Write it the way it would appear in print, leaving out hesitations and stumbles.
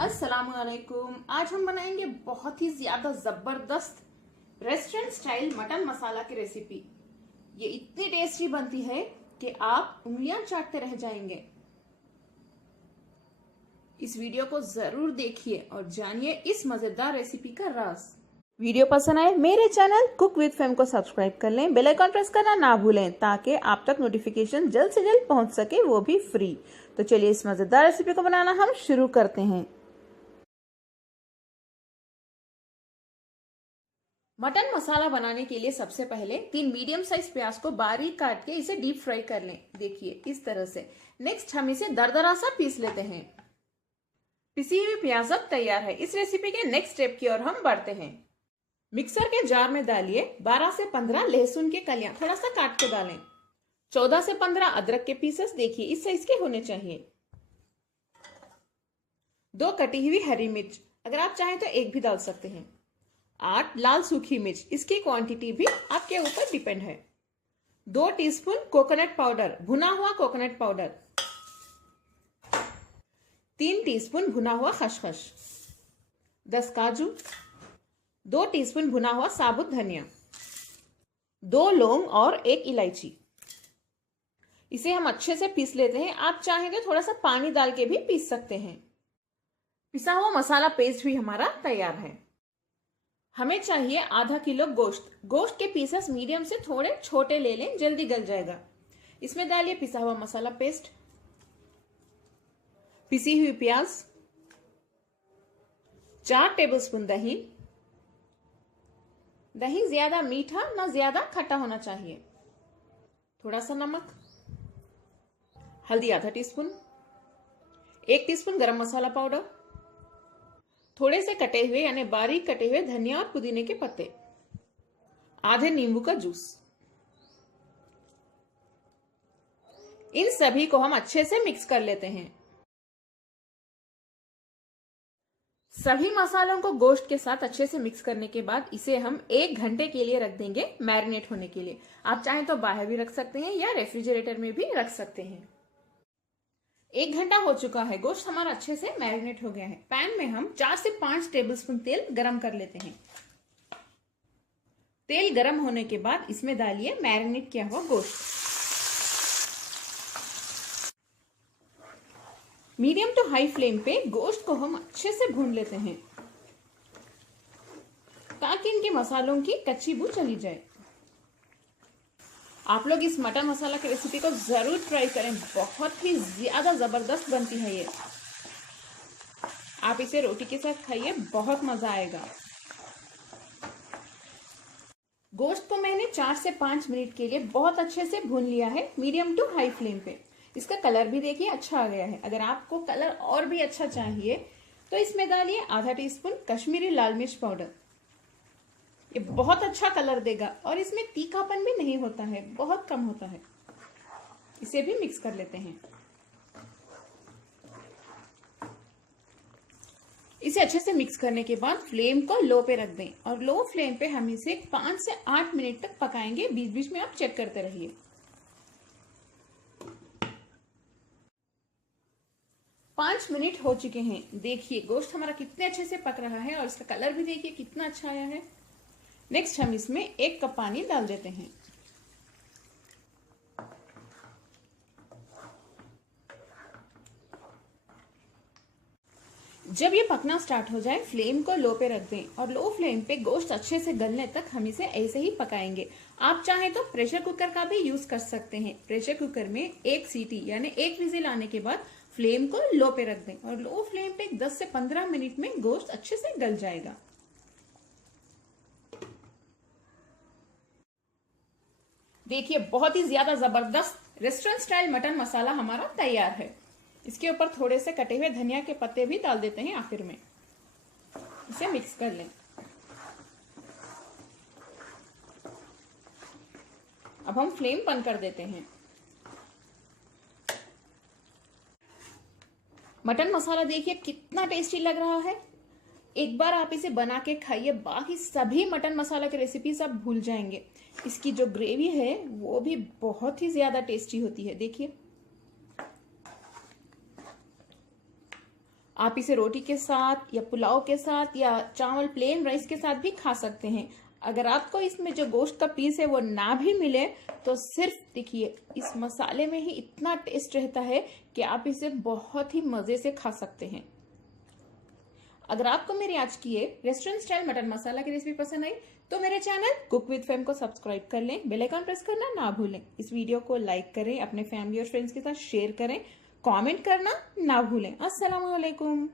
अस्सलामुअलैकुम। आज हम बनाएंगे बहुत ही ज्यादा जबरदस्त रेस्टोरेंट स्टाइल मटन मसाला की रेसिपी। ये इतनी टेस्टी बनती है कि आप उंगलियां चाटते रह जाएंगे। इस वीडियो को जरूर देखिए और जानिए इस मजेदार रेसिपी का राज। वीडियो पसंद आए मेरे चैनल कुक विद फेम को सब्सक्राइब कर लें, बेल आइकन प्रेस करना ना भूलें ताकि आप तक नोटिफिकेशन जल्द से जल्द पहुंच सके, वो भी फ्री। तो चलिए इस मजेदार रेसिपी को बनाना हम शुरू करते हैं। मटन मसाला बनाने के लिए सबसे पहले 3 मीडियम साइज प्याज को बारीक काट के इसे डीप फ्राई कर लें। देखिए इस तरह से। नेक्स्ट हम इसे दरदरा सा पीस लेते हैं। पिसी हुई प्याज अब तैयार है। इस रेसिपी के नेक्स्ट स्टेप की ओर हम बढ़ते हैं। मिक्सर के जार में डालिए 12 से 15 लहसुन के कलियां, थोड़ा सा काट के डालें। 14 से 15 अदरक के पीसेस, देखिए इस साइज के होने चाहिए। 2 कटी हुई हरी मिर्च, अगर आप चाहें तो एक भी डाल सकते हैं। 8 लाल सूखी मिर्च, इसकी क्वांटिटी भी आपके ऊपर डिपेंड है। 2 टीस्पून कोकोनट पाउडर, भुना हुआ कोकोनट पाउडर। 3 टीस्पून भुना हुआ खसखस। 10 काजू। 2 टीस्पून भुना हुआ साबुत धनिया। 2 लौंग और 1 इलायची। इसे हम अच्छे से पीस लेते हैं। आप चाहें तो थोड़ा सा पानी डाल के भी पीस सकते हैं। पिसा हुआ मसाला पेस्ट भी हमारा तैयार है। हमें चाहिए आधा किलो गोश्त। गोश्त के पीसेस मीडियम से थोड़े छोटे ले लें, जल्दी गल जाएगा। इसमें डालिए पिसा हुआ मसाला पेस्ट, पिसी हुई प्याज, 4 टेबलस्पून दही। दही ज्यादा मीठा ना ज्यादा खट्टा होना चाहिए। थोड़ा सा नमक, हल्दी आधा टीस्पून, 1 टीस्पून गरम मसाला पाउडर, थोड़े से कटे हुए यानी बारीक कटे हुए धनिया और पुदीने के पत्ते, आधे नींबू का जूस। इन सभी को हम अच्छे से मिक्स कर लेते हैं। सभी मसालों को गोश्त के साथ अच्छे से मिक्स करने के बाद इसे हम 1 घंटे के लिए रख देंगे मैरिनेट होने के लिए। आप चाहें तो बाहर भी रख सकते हैं या रेफ्रिजरेटर में भी रख सकते हैं। 1 घंटा हो चुका है, गोश्त हमारा अच्छे से मैरिनेट हो गया है। पैन में हम 4 से 5 टेबलस्पून तेल गरम कर लेते हैं। तेल गरम होने के बाद इसमें डालिए मैरिनेट किया हुआ गोश्त। मीडियम टू हाई फ्लेम पे गोश्त को हम अच्छे से भून लेते हैं ताकि इनके मसालों की कच्ची बू चली जाए। आप लोग इस मटन मसाला की रेसिपी को जरूर ट्राई करें, बहुत ही ज्यादा जबरदस्त बनती है ये। आप इसे रोटी के साथ खाइए, बहुत मजा आएगा। गोश्त को मैंने 4 से 5 मिनट के लिए बहुत अच्छे से भून लिया है मीडियम टू हाई फ्लेम पे। इसका कलर भी देखिए अच्छा आ गया है। अगर आपको कलर और भी अच्छा चाहिए तो इसमें डालिए आधा टीस्पून कश्मीरी लाल मिर्च पाउडर। ये बहुत अच्छा कलर देगा और इसमें तीखापन भी नहीं होता है, बहुत कम होता है। इसे भी मिक्स कर लेते हैं। इसे अच्छे से मिक्स करने के बाद फ्लेम को लो पे रख दें और लो फ्लेम पे हम इसे 5 से 8 मिनट तक पकाएंगे। बीच बीच में आप चेक करते रहिए। 5 मिनट हो चुके हैं। देखिए गोश्त हमारा कितने अच्छे से पक रहा है और इसका कलर भी देखिए कितना अच्छा आया है। नेक्स्ट हम इसमें 1 कप पानी डाल देते हैं। जब ये पकना स्टार्ट हो जाए फ्लेम को लो पे रख दें और लो फ्लेम पे गोश्त अच्छे से गलने तक हम इसे ऐसे ही पकाएंगे। आप चाहें तो प्रेशर कुकर का भी यूज कर सकते हैं। प्रेशर कुकर में 1 सीटी यानी 1 विजिल आने के बाद फ्लेम को लो पे रख दें और लो फ्लेम पे 10 से 15 मिनट में गोश्त अच्छे से गल जाएगा। देखिए बहुत ही ज्यादा जबरदस्त रेस्टोरेंट स्टाइल मटन मसाला हमारा तैयार है। इसके ऊपर थोड़े से कटे हुए धनिया के पत्ते भी डाल देते हैं आखिर में। इसे मिक्स कर लें। अब हम फ्लेम बंद कर देते हैं। मटन मसाला देखिए कितना टेस्टी लग रहा है। एक बार आप इसे बना के खाइए, बाकी सभी मटन मसाला की रेसिपीज आप भूल जाएंगे। इसकी जो ग्रेवी है वो भी बहुत ही ज्यादा टेस्टी होती है। देखिए आप इसे रोटी के साथ या पुलाव के साथ या चावल प्लेन राइस के साथ भी खा सकते हैं। अगर आपको इसमें जो गोश्त का पीस है वो ना भी मिले तो सिर्फ देखिए इस मसाले में ही इतना टेस्ट रहता है कि आप इसे बहुत ही मजे से खा सकते हैं। अगर आपको मेरी आज की ये रेस्टोरेंट स्टाइल मटन मसाला की रेसिपी पसंद आई तो मेरे चैनल कुक विद फेम को सब्सक्राइब कर लें, बेल आइकन प्रेस करना ना भूलें। इस वीडियो को लाइक करें, अपने फैमिली और फ्रेंड्स के साथ शेयर करें, कमेंट करना ना भूलें। अस्सलाम वालेकुम।